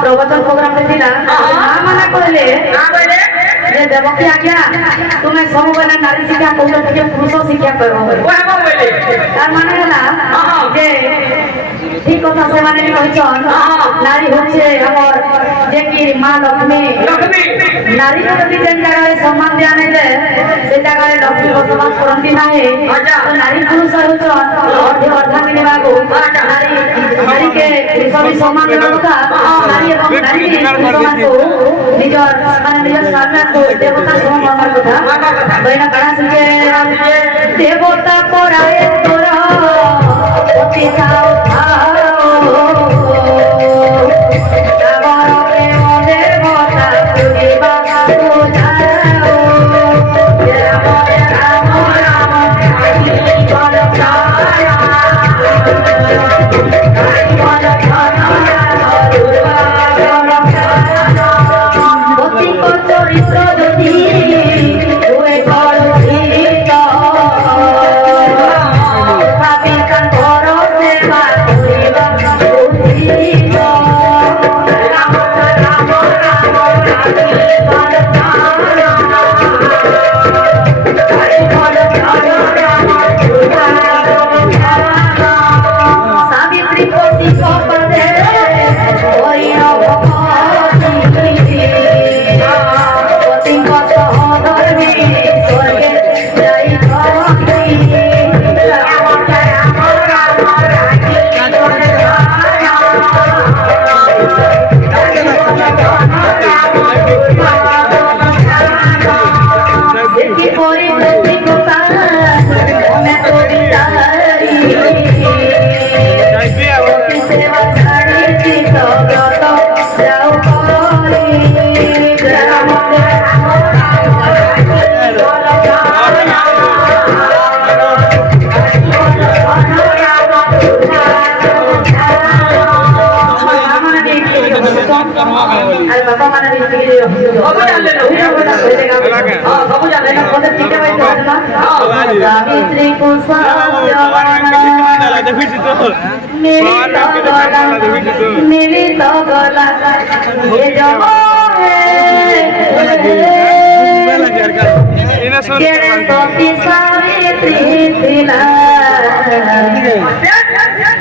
प्रवचन प्रोग्राम माना कहले देवकी आज्ञा तुम्हें सब बेले नारी शिक्षा कौन पुरुष शिक्षा कर तार माने ठीक कथा से माने नारी होचे हमर जे कि मां लक्ष्मी नारी को जदि जेन जगह सम्मान दिया नहीं दे से जगह लक्ष्मी बसवास करंती नाही तो नारी पुरुष होचन अर्धा मिलवा को नारी के सभी सम्मान देवा कथा नारी एवं नारी सम्मान को निजर माने निजर सामने को देवता सम्मान कथा बहिना कणा सुके देवता पराए तोरा अति थाओ सावित्री को मिलित गला ये सती सावित्री थिला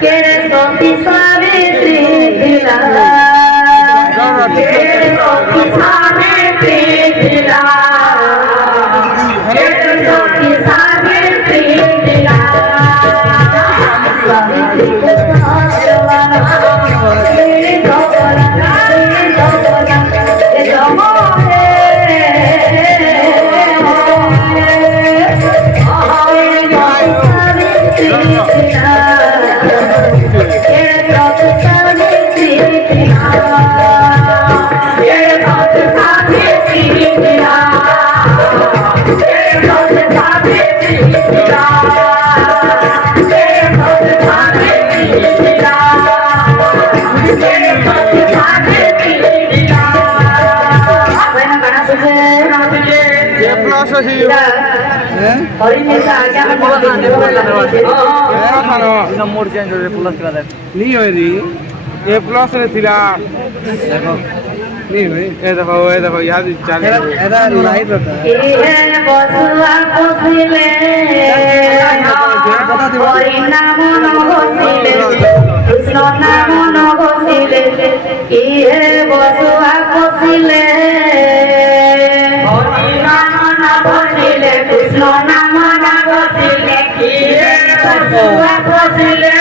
केरे सती सावित्री थिला केरे सती सावित्री थिला केरे सती सावित्री थिला सावित्री को साजवाना मेरी गला ये जमो नंबर चेंज हो प्लस का नहीं होई री ए प्लस रे थिला देखो नहीं होई ए देखो याद चल एदा लाइट होता है ए बसुआ कोसिले हरि नाम न घोसिले कृष्ण नाम न घोसिले ए बसुआ कोसिले हरि नाम न घोसिले कृष्ण नाम न घोसिले ए बसुआ कोसिले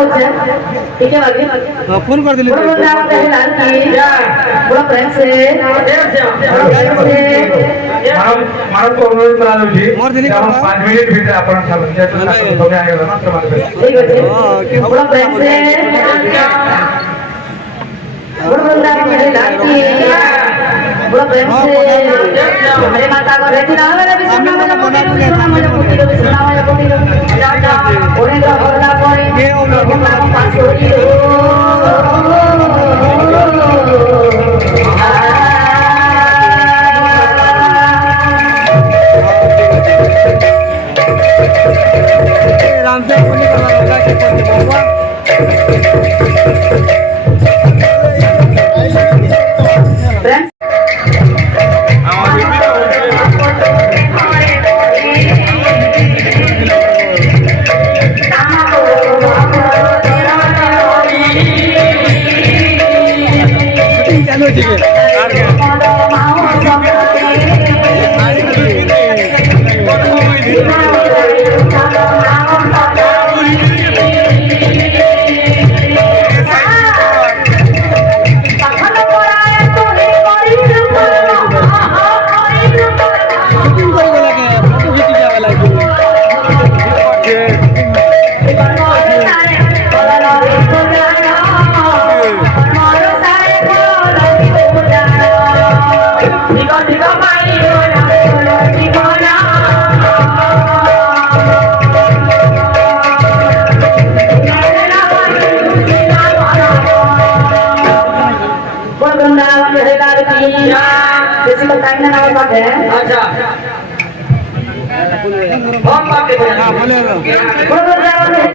होचे ठीक है बाकी फोन कर दिले बोलो वृंदावन के लाल की बोलो प्रेम से मला तो अनुरोध करायला होती मोर दिली का? 5 मिनिट भेटले आपण समजा तुम्ही आहे ना तुम्हाला ठीक है बोलो प्रेम से बोलो वृंदावन के लाल की बोलो प्रेम से हरे माता को रहती ना वाला भी सुनना मुझे पोती लो सुनना मुझे पोती लो सुनना मुझे पोती लो जाता ओने का भरला कोई हमरा को पास होई लो राम से कोणी करणार होता की कोणी बाबा फ्रेंड्स चालू ठीक आहे जैसे बताइए ना बात है अच्छा हम बात हां बोलो बोलो